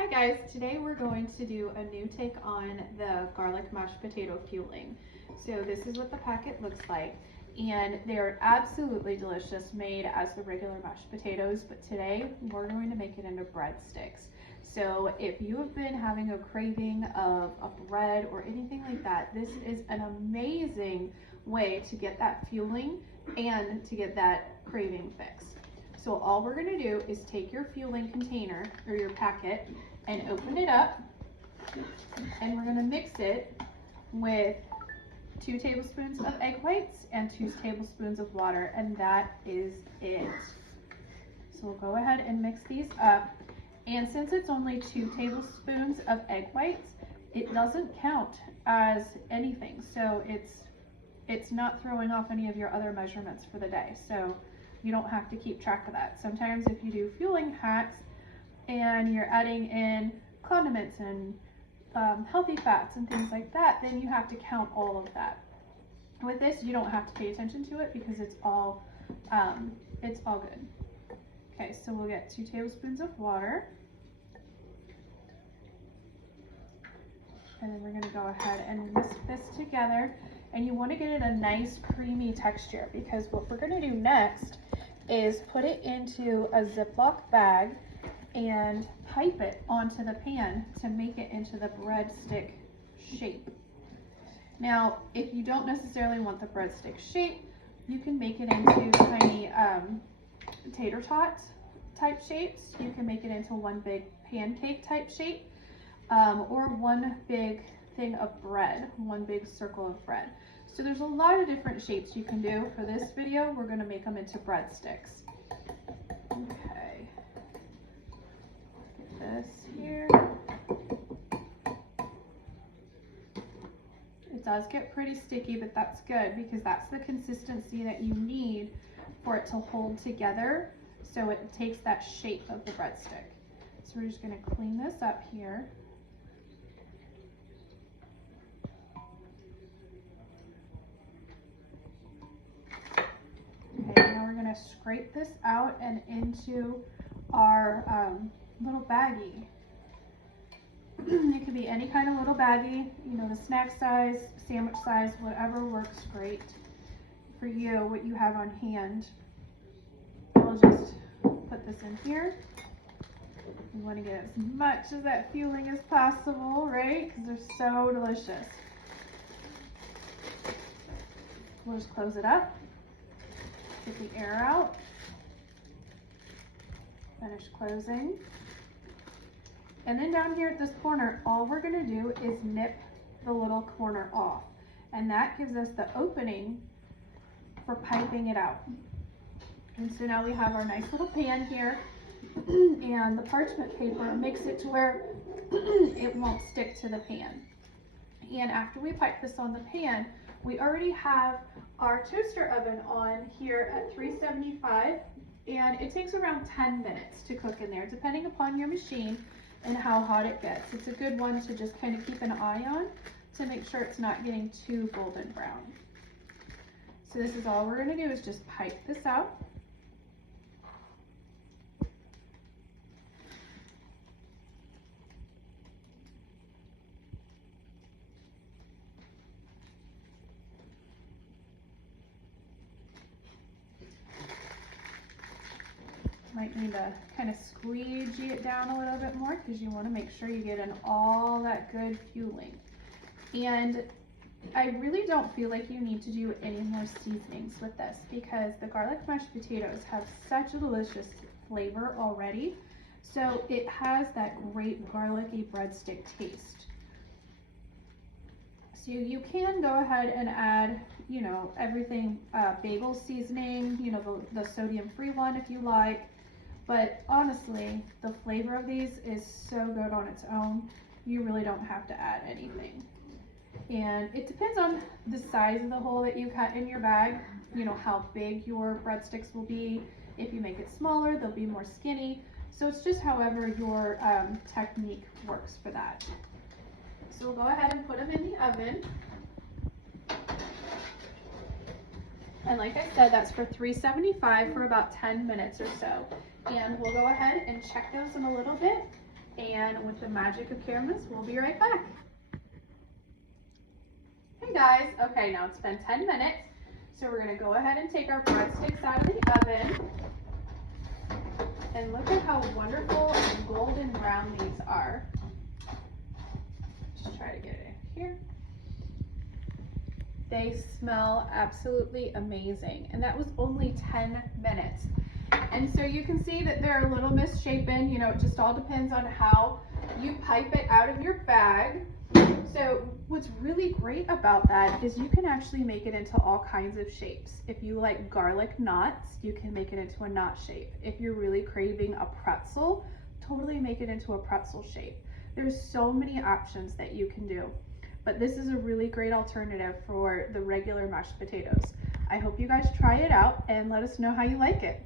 Hi guys, today we're going to do a new take on the garlic mashed potato fueling. So this is what the packet looks like, and they're absolutely delicious made as the regular mashed potatoes, but today we're going to make it into breadsticks. So if you have been having a craving of a bread or anything like that, this is an amazing way to get that fueling and to get that craving fixed. So all we're gonna do is take your fueling container or your packet and open it up, and we're gonna mix it with 2 tablespoons of egg whites and 2 tablespoons of water, and that is it. So we'll go ahead and mix these up, and since it's only 2 tablespoons of egg whites, it doesn't count as anything, so it's not throwing off any of your other measurements for the day, so you don't have to keep track of that. Sometimes if you do fueling hacks and you're adding in condiments and healthy fats and things like that, then you have to count all of that. With this, you don't have to pay attention to it because it's all good. Okay, so we'll get 2 tablespoons of water, and then we're going to go ahead and whisk this together. And you want to get it a nice creamy texture, because what we're going to do next is put it into a ziplock bag and pipe it onto the pan to make it into the breadstick shape. Now, if you don't necessarily want the breadstick shape, you can make it into tiny tater tot type shapes. You can make it into one big pancake type shape, or one big thing of bread, one big circle of bread. So there's a lot of different shapes you can do. For this video, we're going to make them into breadsticks. Okay, get this here. It does get pretty sticky, but that's good because that's the consistency that you need for it to hold together, so it takes that shape of the breadstick. So we're just going to clean this up here. Okay, now we're going to scrape this out and into our little baggie. It could be any kind of little baggie, you know, the snack size, sandwich size, whatever works great for you, what you have on hand. We'll just put this in here. We want to get as much of that fueling as possible, right? Because they're so delicious. We'll just close it up. Get the air out, finish closing, and then down here at this corner, all we're going to do is nip the little corner off, and that gives us the opening for piping it out. And so now we have our nice little pan here, and the parchment paper makes it to where it won't stick to the pan. And after we pipe this on the pan, we already have our toaster oven on here at 375, and it takes around 10 minutes to cook in there, depending upon your machine and how hot it gets. It's a good one to just kind of keep an eye on to make sure it's not getting too golden brown. So this is all we're going to do, is just pipe this out. Might need to kind of squeegee it down a little bit more because you want to make sure you get in all that good fueling. And I really don't feel like you need to do any more seasonings with this, because the garlic mashed potatoes have such a delicious flavor already. So it has that great garlicky breadstick taste. So you can go ahead and add, you know, everything, bagel seasoning, you know, the sodium-free one if you like. But honestly, the flavor of these is so good on its own, you really don't have to add anything. And it depends on the size of the hole that you cut in your bag, you know, how big your breadsticks will be. If you make it smaller, they'll be more skinny. So it's just however your technique works for that. So we'll go ahead and put them in the oven. And like I said, that's for 375 for about 10 minutes or so. And we'll go ahead and check those in a little bit And with the magic of cameras, we'll be right back. Hey guys, okay, now it's been 10 minutes. So we're gonna go ahead and take our breadsticks out of the oven. And look at how wonderful and golden brown these are. Just try to get it in here. They smell absolutely amazing. And that was only 10 minutes. And so you can see that they're a little misshapen. You know, it just all depends on how you pipe it out of your bag. So what's really great about that is you can actually make it into all kinds of shapes. If you like garlic knots, you can make it into a knot shape. If you're really craving a pretzel, totally make it into a pretzel shape. There's so many options that you can do, but this is a really great alternative for the regular mashed potatoes. I hope you guys try it out and let us know how you like it.